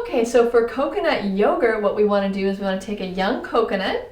Okay, so for coconut yogurt, what we want to do is we want to take a young coconut,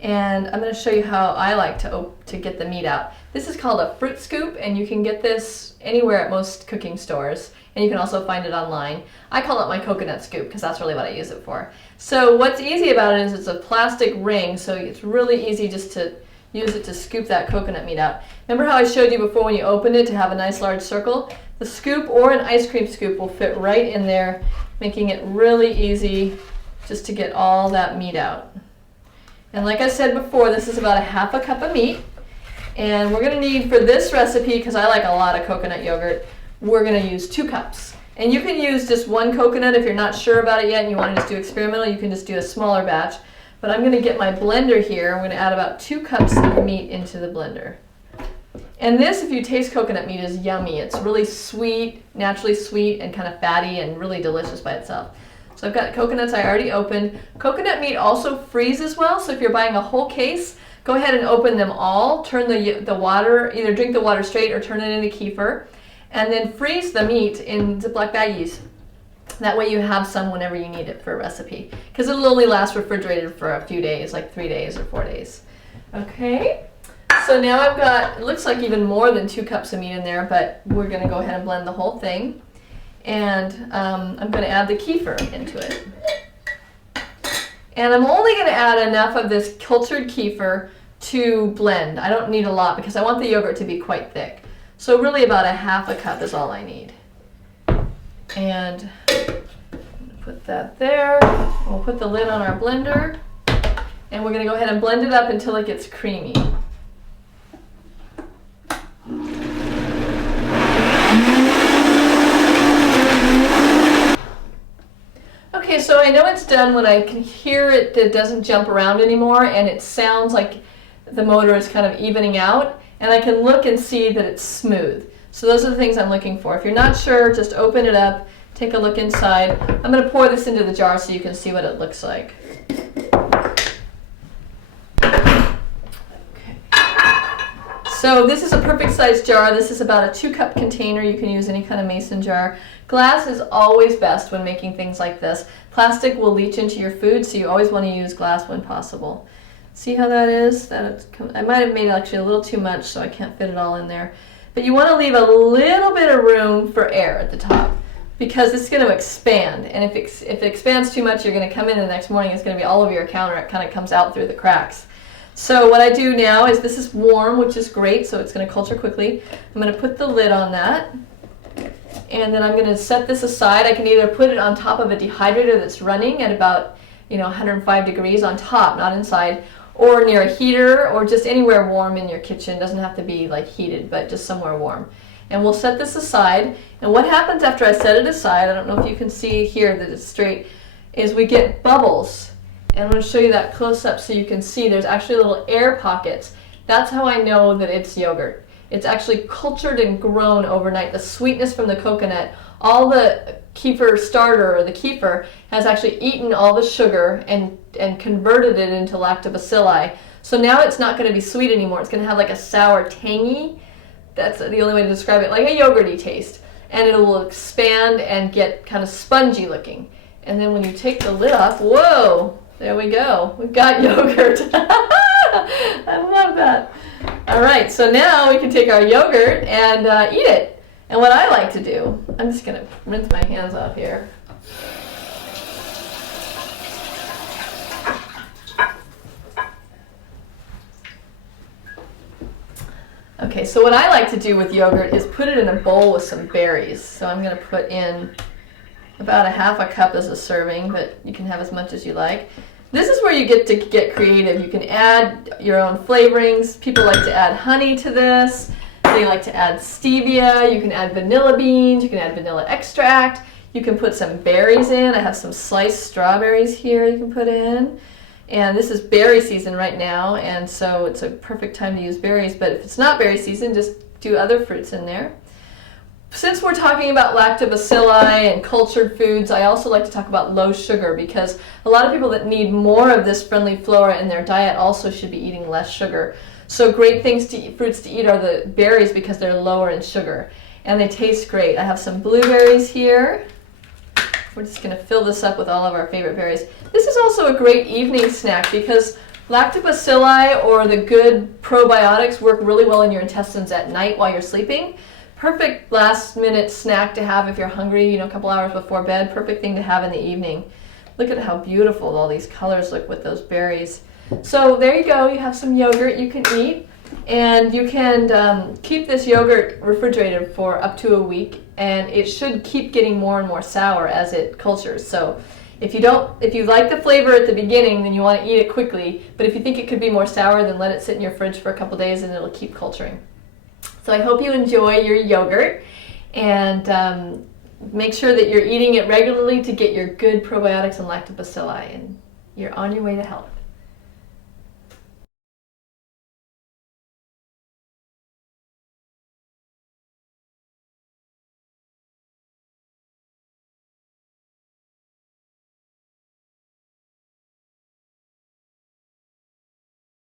and I'm going to show you how I like to get the meat out. This is called a fruit scoop, and you can get this anywhere at most cooking stores, and you can also find it online. I call it my coconut scoop because that's really what I use it for. So what's easy about it is it's a plastic ring, so it's really easy just to use it to scoop that coconut meat out. Remember how I showed you before when you opened it to have a nice large circle? The scoop or an ice cream scoop will fit right in there, making it really easy just to get all that meat out. And like I said before, this is about a half a cup of meat. And we're going to need, for this recipe, because I like a lot of coconut yogurt, we're going to use 2 cups. And you can use just 1 coconut if you're not sure about it yet and you want to just do experimental. You can just do a smaller batch. But I'm going to get my blender here. I'm going to add about 2 cups of meat into the blender. And this, if you taste coconut meat, is yummy. It's really sweet, naturally sweet, and kind of fatty and really delicious by itself. So I've got coconuts I already opened. Coconut meat also freezes well, so if you're buying a whole case, go ahead and open them all. Turn the water, either drink the water straight or turn it into kefir, and then freeze the meat in Ziploc baggies. That way you have some whenever you need it for a recipe, because it'll only last refrigerated for a few days, like 3 days or 4 days. Okay. So now I've got, it looks like even more than 2 cups of meat in there, but we're going to go ahead and blend the whole thing. And I'm going to add the kefir into it. And I'm only going to add enough of this cultured kefir to blend. I don't need a lot because I want the yogurt to be quite thick. So really about a half a cup is all I need. And put that there. We'll put the lid on our blender. And we're going to go ahead and blend it up until it gets creamy. Okay, so I know it's done when I can hear it, it doesn't jump around anymore, and it sounds like the motor is kind of evening out, and I can look and see that it's smooth. So those are the things I'm looking for. If you're not sure, just open it up, take a look inside. I'm going to pour this into the jar so you can see what it looks like. So this is a perfect size jar. This is about a 2-cup container. You can use any kind of mason jar. Glass is always best when making things like this. Plastic will leach into your food, so you always want to use glass when possible. See how that is? I might have made actually a little too much, so I can't fit it all in there. But you want to leave a little bit of room for air at the top, because it's going to expand. And if it expands too much, you're going to come in the next morning, it's going to be all over your counter. It kind of comes out through the cracks. So what I do now is, this is warm, which is great, so it's going to culture quickly. I'm going to put the lid on that, and then I'm going to set this aside. I can either put it on top of a dehydrator that's running at about 105 degrees on top, not inside, or near a heater, or just anywhere warm in your kitchen. It doesn't have to be like heated, but just somewhere warm. And we'll set this aside, and what happens after I set it aside, I don't know if you can see here that it's straight, is we get bubbles. And I'm going to show you that close up so you can see there's actually little air pockets. That's how I know that it's yogurt. It's actually cultured and grown overnight. The sweetness from the coconut, all the kefir starter, or the kefir, has actually eaten all the sugar and converted it into lactobacilli. So now it's not going to be sweet anymore. It's going to have like a sour, tangy, that's the only way to describe it, like a yogurty taste. And it will expand and get kind of spongy looking. And then when you take the lid off, whoa! There we go. We've got yogurt. I love that. All right, so now we can take our yogurt and eat it. And what I like to do, I'm just going to rinse my hands off here. Okay, so what I like to do with yogurt is put it in a bowl with some berries. So I'm going to put in about a half a cup as a serving, but you can have as much as you like. This is where you get to get creative. You can add your own flavorings. People like to add honey to this. They like to add stevia. You can add vanilla beans. You can add vanilla extract. You can put some berries in. I have some sliced strawberries here you can put in. And this is berry season right now, and so it's a perfect time to use berries. But if it's not berry season, just do other fruits in there. Since we're talking about lactobacilli and cultured foods, I also like to talk about low sugar, because a lot of people that need more of this friendly flora in their diet also should be eating less sugar. So great things to eat, fruits to eat, are the berries, because they're lower in sugar and they taste great. I have some blueberries here. We're just going to fill this up with all of our favorite berries. This is also a great evening snack because lactobacilli, or the good probiotics, work really well in your intestines at night while you're sleeping. Perfect last minute snack to have if you're hungry, a couple hours before bed. Perfect thing to have in the evening. Look at how beautiful all these colors look with those berries. So there you go. You have some yogurt you can eat, and you can keep this yogurt refrigerated for up to a week, and it should keep getting more and more sour as it cultures. So if you like the flavor at the beginning, then you want to eat it quickly. But if you think it could be more sour, then let it sit in your fridge for a couple days and it'll keep culturing. So I hope you enjoy your yogurt, and make sure that you're eating it regularly to get your good probiotics and lactobacilli, and you're on your way to health.